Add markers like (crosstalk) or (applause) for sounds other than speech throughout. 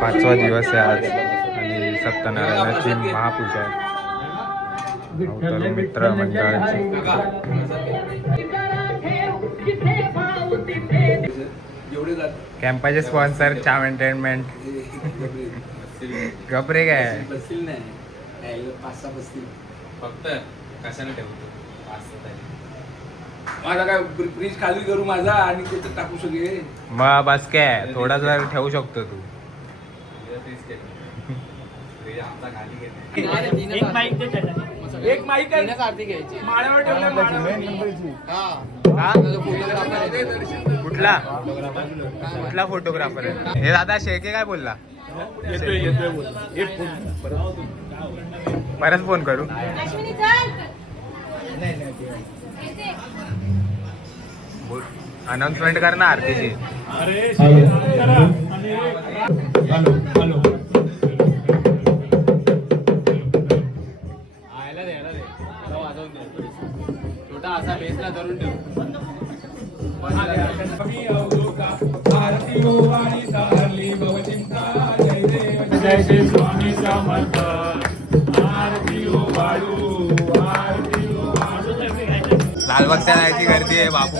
पाचवा दिवस आहे आज आणि सत्यनारायणाची महापूजा आहे. मित्र मंडळाची. कॅम्पाचे स्पॉन्सर चाम एंटरटेनमेंट. गपरे काय? बसतील नाही. पाच सहा बसतील. फक्त कशाने ठेवतो? माझा काय फ्रीज खाली करू माझा आणि त्याच्यात टाकू सगळे. मग बस काय? थोडा जर ठेवू शकतो तू. एक माईक आहे. माळ्यावर ठेवलं माळ्यावर. हा? कुठला? कुठला फोटोग्राफर आहे? हे दादा शेके काय बोलला? परत फोन करू. अनाउन्समेंट कर. ना आरतीची छोटा असा बेसला धरून ठेव. जय श्री स्वामी समर्थ. आरती ओ बाळू आरती ओ बाळू लालबागच्या जायची गर्दी आहे बाबू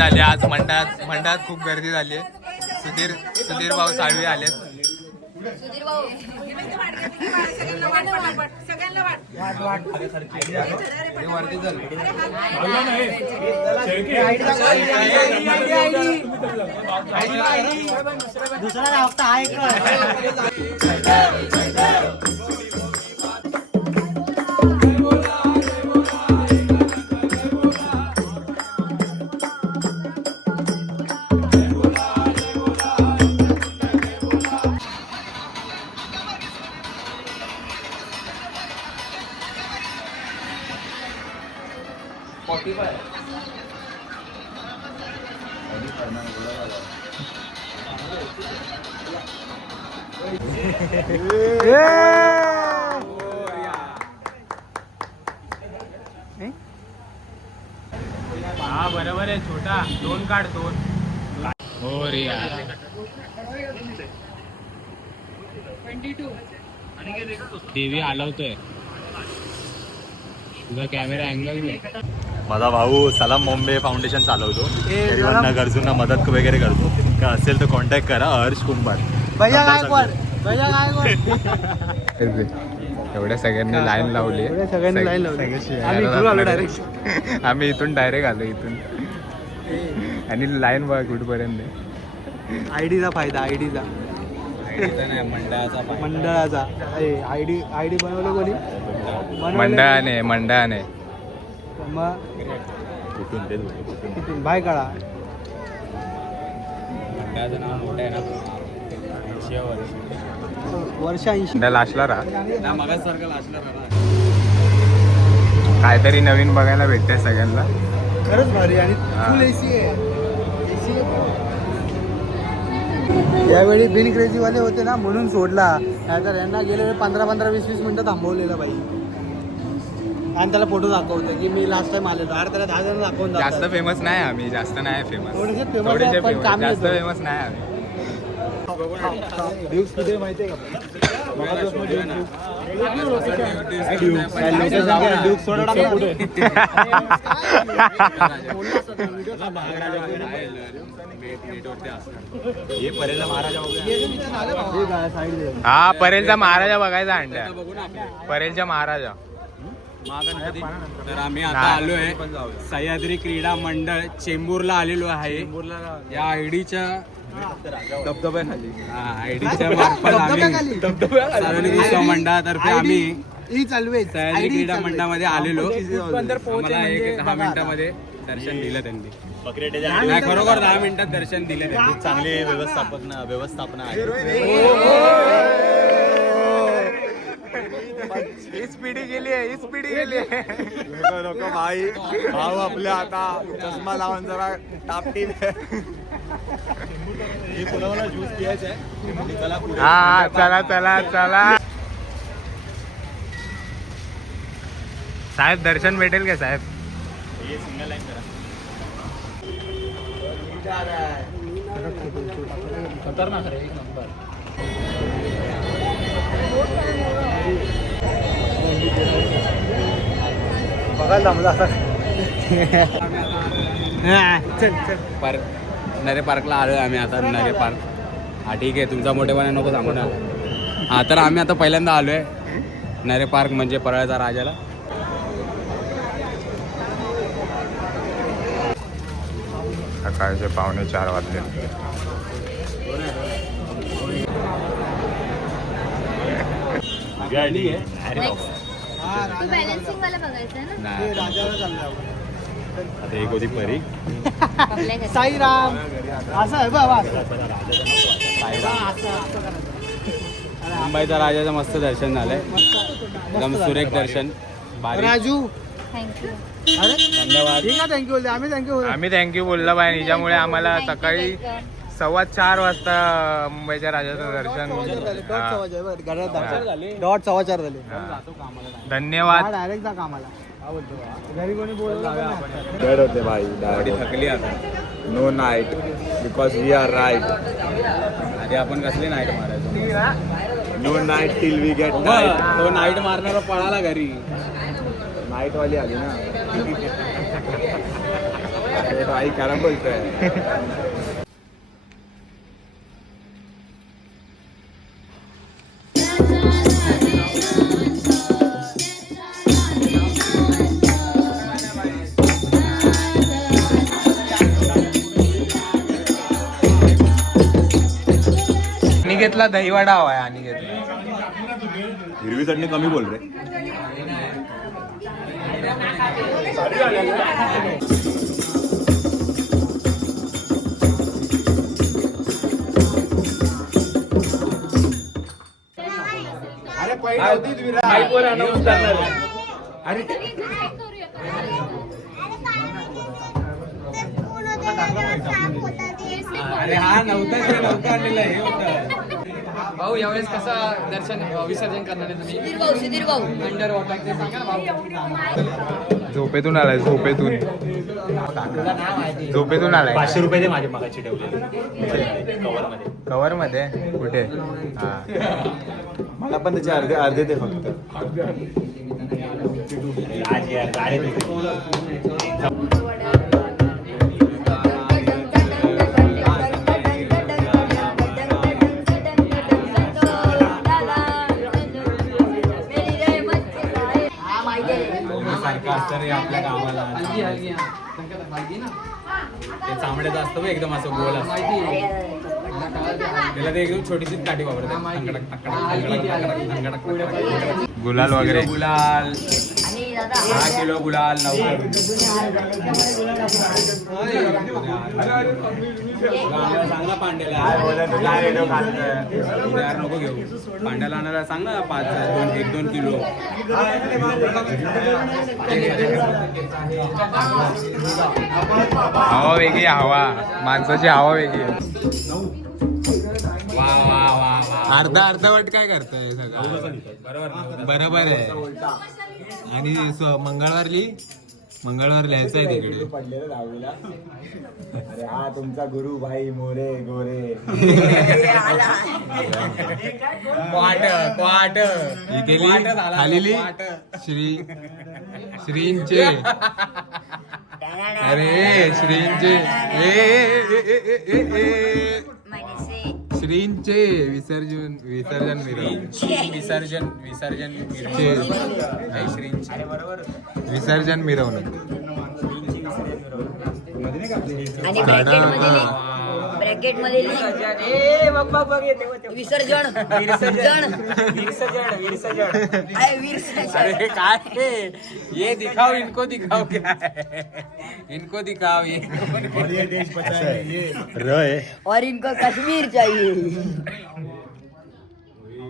झाली आज. मंडळात मंडळात खूप गर्दी झाली आहे. सुधीर सुधीर भाऊ साळवी आलेत. हा बरोबर आहे छोटा. दोन काढ दोन. हो रे टीव्ही हलवतोय. तुझा कॅमेरा अँगल माझा भाऊ सलाम बॉम्बे फाउंडेशन चालवतो. गरिबांना गरजूंना मदत वगैरे करतो. काय असेल तर कॉन्टॅक्ट करा हर्ष कुंभार. एवढ्या सगळ्यांनी लाईन लावली सगळ्यांनी लावली. (laughs) आम्ही इथून डायरेक्ट आलो इथून. आणि लाईन बघ कुठपर्यंत. आयडीचा फायदा आयडीचा मंडळाचा आयडी आयडी बनवलं कोणी? बनवलं मंडळाने मंडळाने. मग? कुठून ते कुठून किती बाय काढा वर्ष. ऐंशी. मंडळ लाशला राहा काहीतरी नवीन बघायला भेटतंय सगळ्यांना. खरंच भारी आणि हा. फुल एसी आहे. एसी यावेळी बिन क्रेझीवाले होते ना म्हणून सोडला नाहीतर यांना गेले पंधरा पंधरा वीस वीस मिनिटं थांबवलेलं बाई आणि त्याला फोटो दाखवतो की मी लास्ट टाइम आलेलो अरे त्याला दहा जण दाखवून जास्त. फेमस नाही आम्ही जास्त नाही फेमस थोडेसे famous आहे, थोडेसे पण famous. कामी जास्त येतो. फेमस नाही आम्ही कुठे माहिती आहे का हा परेलचा महाराजा बघायचा अंड्या. परेलच्या महाराजा. तर आम्ही आता आलोय सह्याद्री क्रीडा मंडळ चेंबूरला आलेलो आहे. या आयडीच्या धबधब्याखाली. आयडीच्या मार्फत आम्ही. सार्वजनिक उत्सव मंडळातर्फे आम्ही. ही चालवेच सह्याद्री ID क्रीडा चालवेच. मंडळामध्ये आलेलो. म्हणजे आम्हाला एक दहा मिनिटामध्ये दर्शन दिलं त्यांनी. बकरेटेच्या नाही खरोखर दहा मिनिटात दर्शन दिले त्यांनी. चांगली व्यवस्थापन व्यवस्थापना आहे. ही स्पीडी गेली आहे ही स्पीडी गेली आहे. नको नको भाई. भाऊ आपल्या आता चष्मा लावून जरा टापतील हे चला चला चला. चला साहेब दर्शन भेटेल का साहेब? हे सिंगल लाईन करा बघायला जमला चल चल. नरे पार्कला आलोय आम्ही आता नरे पार्क हा ठीक आहे तुमचा मोठेपणा नको सांगू ना हा तर आम्ही आता पहिल्यांदा आलोय नरे पार्क म्हणजे परळचा राजाला सकाळचे पावणे चार वाजले गाडी आहे अरे बाबा. तू बॅलन्सिंग वाला बघायचं आहे ना नाही. राजाला चाललं आपण आता एक होती परी. साईराम. असं आहे बाबा मुंबईचा राजाचं मस्त दर्शन झालंय. एकदम सुरेख दर्शन. राजू. थँक्यू अरे धन्यवाद. ठीक आहे थँक्यू बोलते आम्ही थँक्यू बोलतो आम्ही थँक्यू बोललं पाहिजे हिच्यामुळे आम्हाला सकाळी सव्वा चार वाजता मुंबईच्या राजाचं दर्शन डॉट. सव्वा चार. झाले. डॉट सव्वा चार झाले. हा. धन्यवाद. डायरेक्ट जा कामाला. डेड होते भाई बॉडी थकली आता. No night because we are right आधी आपण कसली नाईट मारायचो? No night till we get night तो नाईट मारणारा पळाला घरी. नाईट वाली आली ना. अरे भाई काय बोलतोय. अनिकेतला दहीवाडा हवाय अनिकेतला हिरवी चटणी कमी बोल रे. अरे हा नव्हता ते नव्हतं आणलेलं हे होतं. भाऊ यावेळेस कसं दर्शन विसर्जन करणार आहे तुम्ही? भाऊ सुधीर भाऊ. अंडर वॉटर ते सांगा ना भाऊ. झोपेतून आलाय झोपेतून. झोपेतून आलाय. पाचशे रुपये दे माझे मगाची ठेवले. कवर मध्ये कुठे? हा. मला पण त्याचे अर्धे अर्धे ते फक्त. आज यार ते चांबड्याचं असतं एकदम असं गोल असतं. त्याला ते एकदम छोटीशीच काठी वापरतात. गुलाल वगैरे. गुलाल. दहा किलो गुलाल नव्वद. आणायला सांग पांड्याला. यार नको घेऊ. पांड्याला आणायला सांग ना पाच दोन एक दोन किलो. हवा वेगळी हवा. माणसाची हवा वेगळी. वा वा. वा अर्धा अर्धवट काय करताय सगळं? बरोबर बरोबर आहे. आणि स- मंगळवारली? मंगळवार लिहायचं आहे तिकडे. पडलेलं दहावीला. अरे हा तुमचा गुरु भाई मोरे गोरे. क्वाट क्वाट इथे क्वाट झाला, खालेली क्वाट. श्री श्रींचे. अरे श्रींचे. ए, श्रींचे विसर्जन विसर्जन मिरवणूक. विसर्जन विसर्जन श्रींची. विसर्जन मिरवणूक. ब्रॅकेटमध्ये विसर्जन. विसर्जन. अरे, विसर्जन. अरे काय? है? ये दिखाओ इनको दिखाओ क्या है? इनको दिखाओ ये. र आहे और इनको कश्मीर चाहिए।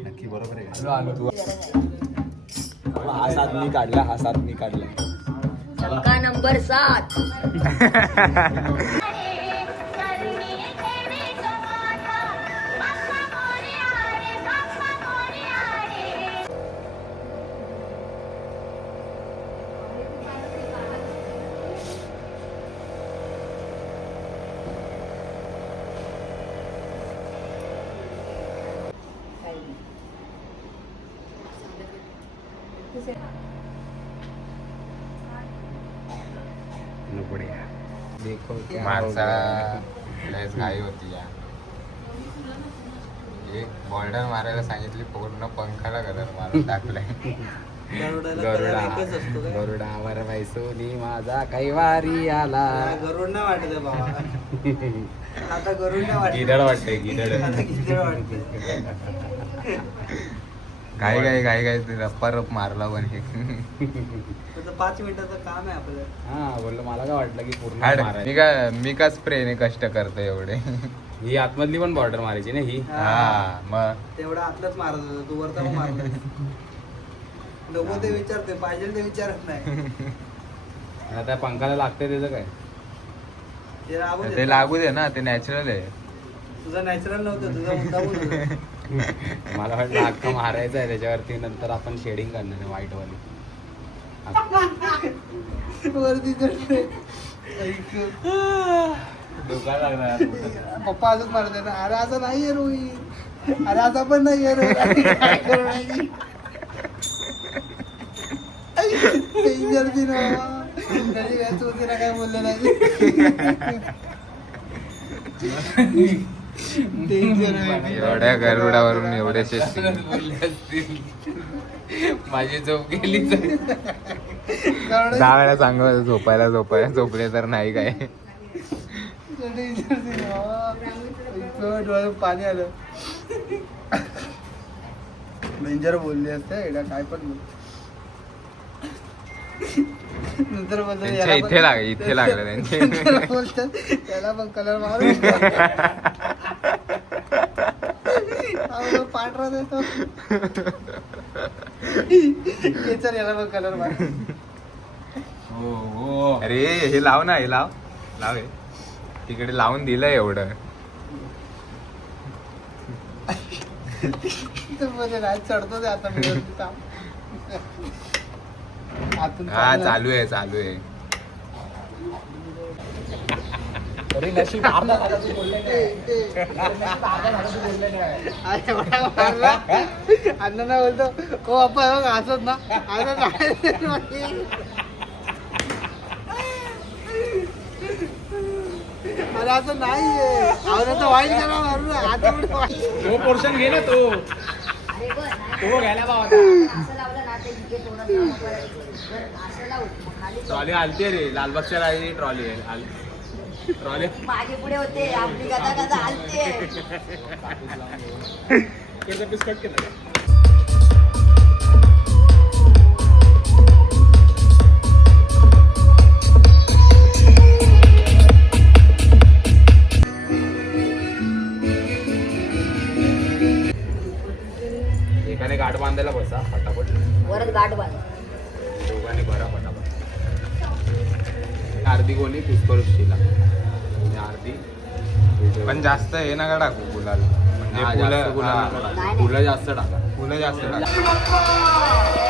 नक्की बरोबर आहे? हा सात मी काढला हा सात मी काढला नंबर सात. (laughs) माणसाला लयच घाई होती या. एक बॉर्डर मारायला सांगितली पूर्ण पंखाला कलर मारून टाकलाय. गरुडा गरुडा वर बैसोनी माझा कैवारी आला. गरुड नाही वाटत बाबा. (laughs) आता गरुड नाही वाटत गिदड. वाटते गिदड आता (laughs) घाई घाई घाई घाई रप्पा रप मारला पण हे पाच मिनिटाचं काम आहे आपलं. हा बोललो मला काय वाटलं की पूर्ण हाड, मी मारायचं. का मी का स्प्रेने कष्ट करतो एवढे? ही आतमधली पण बॉर्डर मारायची ना ही? हा. मग? तेवढा आतलाच मारत होता तू वरचा पण मारला नको ते विचारते पाहिजे ते विचारत नाही. आणि आता पंखाला लागते त्याचं काय? ते राबू लागू दे ना ते नॅचरल आहे. तुझं नॅचरल नव्हतं तुझं. मला वाटलं अख्खा मारायचं आहे त्याच्यावरती नंतर आपण शेडिंग करणार आहे व्हाईट वाली वरती लागणार. पप्पा अजून मारत आहे ना अरे असं नाहीये रोहित. अरे असं पण नाहीये रोहित. अरे काय बोलले नाही. आहे. (laughs) (laughs) एवढ्या गरुडावरून एवढे माझी झोप गेली दहा वेळा सांग झोपायला झोपायला झोपले तर नाही काय. पाणी आलं डेंजर बोलली असते एवढा काय पण बोल. नंतर बोलतो, त्यांच्या याला पण- इथे लाग इथे लागलं त्यांचे. (laughs) त्याला बोलतात, त्याला पण कलर मारून आम्हाला (laughs) पांढरा देतो. केचर याला पण कलर मार हो हो. अरे हे लाव ना हे लाव. लाव हे. तिकडे लावून दिलं एवढं. ते बोलले, नाही चढतो ते आता मी वरती थांब. हा चालू आहे चालू आहे. अरे बडा मारला. अण्णांना बोलतो ओ अप्पा हे हसत ना. अरे नाही असं नाहीये. आवडाचं वाईट करा मारू आता तो पोर्शन घे ना तो. नाही. तो घ्यायला पावा ट्रॉली आलती रे लालबागच्या राजी ट्रॉली आहे ट्रॉली. मागे पुढे होते आपली कथा कथा केला. जास्त हे नका टाकू गुलाल. म्हणजे फुलं हा. फुलं जास्त टाका. फुलं जास्त टाका.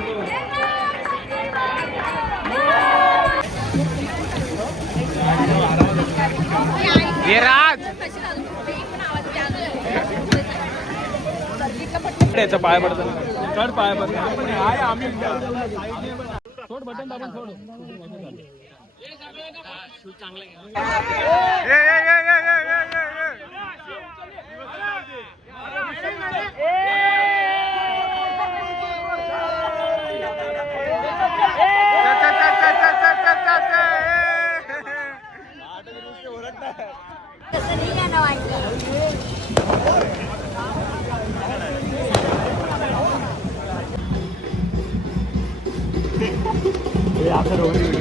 केलं त्याच्यावर धन्यवाद ये राज. त्याचा पाय पडतो. चढ पाय पडतो. आहे आम्ही सोड बटन दाबून सोड. तसं हे आता रोहन व्हिडिओ